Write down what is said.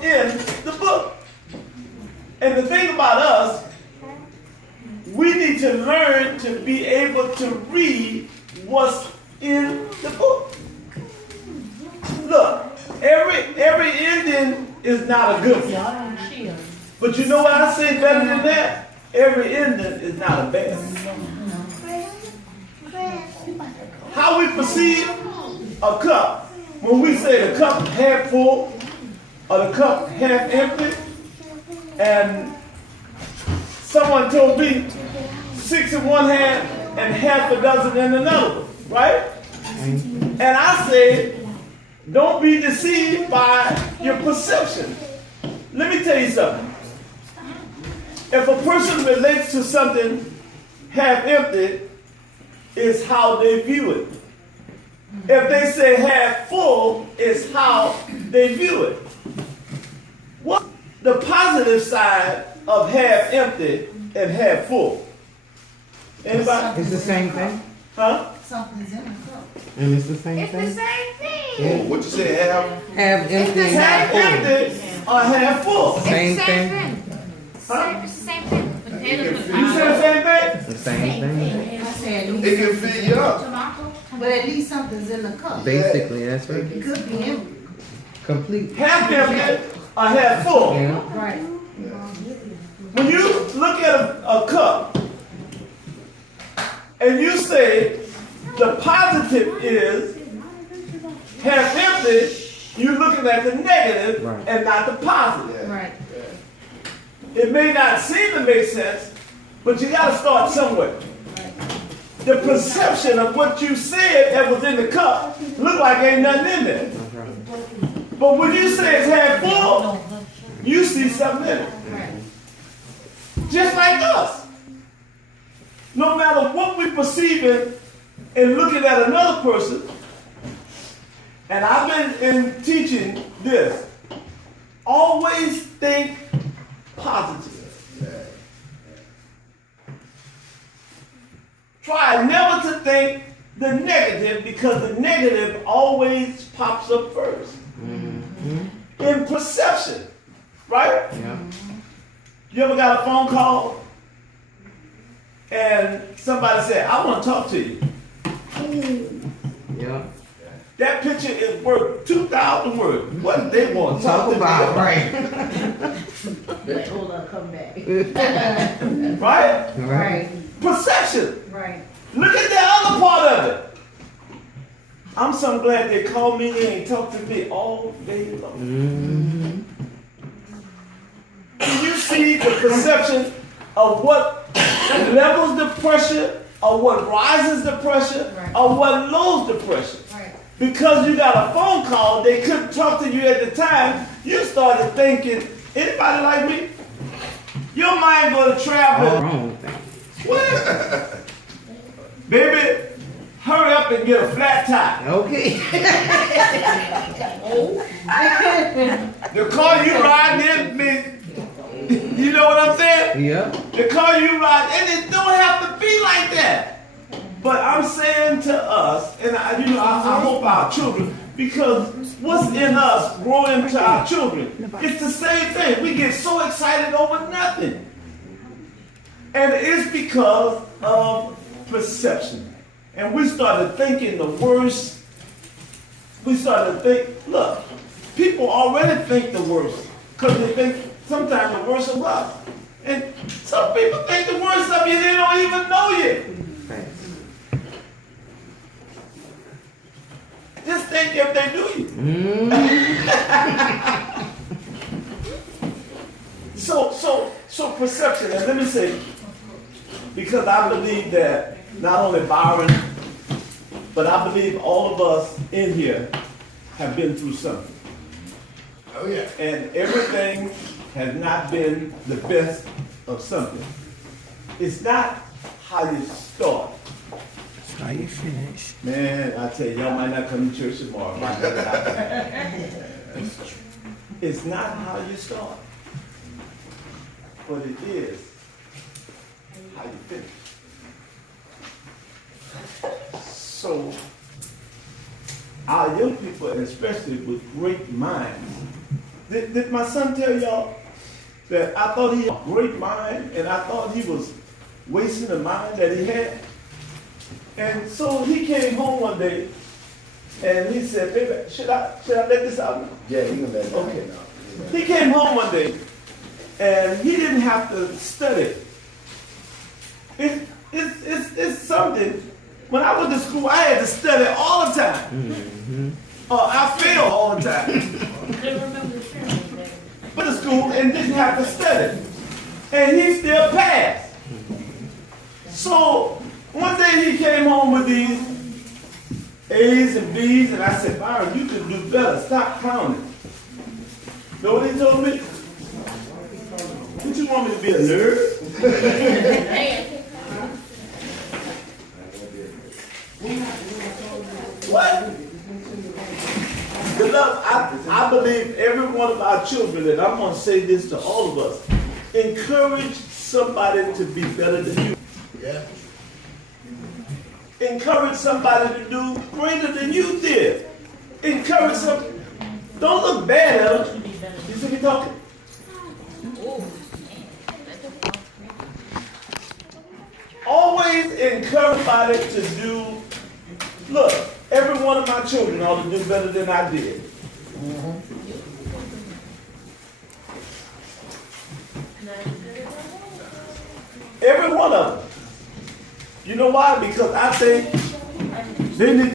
what's in the book. And the thing about us, we need to learn to be able to read what's in the book. Look, every ending is not a good one. But you know what I say better than that? Every ending is not a bad one. How we perceive a cup, when we say the cup half full or the cup half empty, and someone told me 6 in one hand and half a dozen in another, right? And I said, don't be deceived by your perception. Let me tell you something. If a person relates to something half empty, it's how they view it. If they say half full, it's how they view it. What's the positive side of half empty and half full? Anybody? It's the same thing. Huh? Something's in the cup. And it's the same It's thing. the same thing. Yeah. What you say, half? Half empty and Half half full. empty or half full? Same It's the thing. same thing. Huh? It's the same thing. Potatoes with You say the same thing? The same thing. I said, It can fill you up. tomato. but at least something's in the cup. Basically, that's right. It could be empty. Complete. Half empty or half full? Yeah. Right. When you look at a cup and you say the positive is half empty, you're looking at the negative Right. and not the positive. Right. It may not seem to make sense, but you got to start somewhere. The perception of what you said that was in the cup look like ain't nothing in there. That's right. But when you say it's half full, you see something in it. Just like us. No matter what we perceive it and looking at another person, and I've been in teaching this, always think positive. Try never to think the negative because the negative always pops up first. In perception, right? Yeah. You ever got a phone call and somebody said, I want to talk to you. Yeah. That picture is worth 2,000 words. What do they want to Talk to me about right. Hold on, come back. Right? Right. Perception. Right. Look at the other part of it. I'm so glad they called me in and talked to me all day long. Mm-hmm. Can you see the perception of what levels the pressure, or what rises the pressure, Right. or what lowers the pressure? Right. Because you got a phone call, they couldn't talk to you at the time, you started thinking, anybody like me? Your mind go to travel. Wrong thing. What? Baby, hurry up and get a flat tire. Okay. The car you ride in, you know what I'm saying? Yeah. The car you ride, and it don't have to be like that. But I'm saying to us, and I hope our children, because what's in us grow into our children. It's the same thing. We get so excited over nothing. And it's because of perception. And we started thinking the worst. We started to think, look, people already think the worst. Because they think sometimes the worst of us. And some people think the worst of you, they don't even know you. Just think if they do you. So perception, and let me say, because I believe that not only Byron, but I believe all of us in here have been through something. Oh, yeah. And everything has not been the best of something. It's not how you start. It's how you finish. Man, I tell you, y'all might not come to church tomorrow. It's not how you start, but it is how you finish. So, our young people, especially with great minds, Did my son tell y'all that I thought he had a great mind and I thought he was wasting the mind that he had? And so he came home one day and he said, baby, should I let this out now? Yeah, you can let it Okay. now. He came home one day and he didn't have to study. It's something. When I went to school, I had to study all the time. I failed all the time. Couldn't remember the sermon. Went to school and didn't have to study. And he still passed. So one day he came home with these A's and B's, and I said, Byron, you can do better. Stop counting. Know what he told me? Did you want me to be a nerd? What? Beloved, I believe every one of our children, and I'm going to say this to all of us, encourage somebody to be better than you. Yeah. Encourage somebody to do greater than you did. Encourage some. Don't look bad at them. You see me talking? Always encourage somebody to do. Look, every one of my children ought to do better than I did. Every one of them. You know why? Because I think they need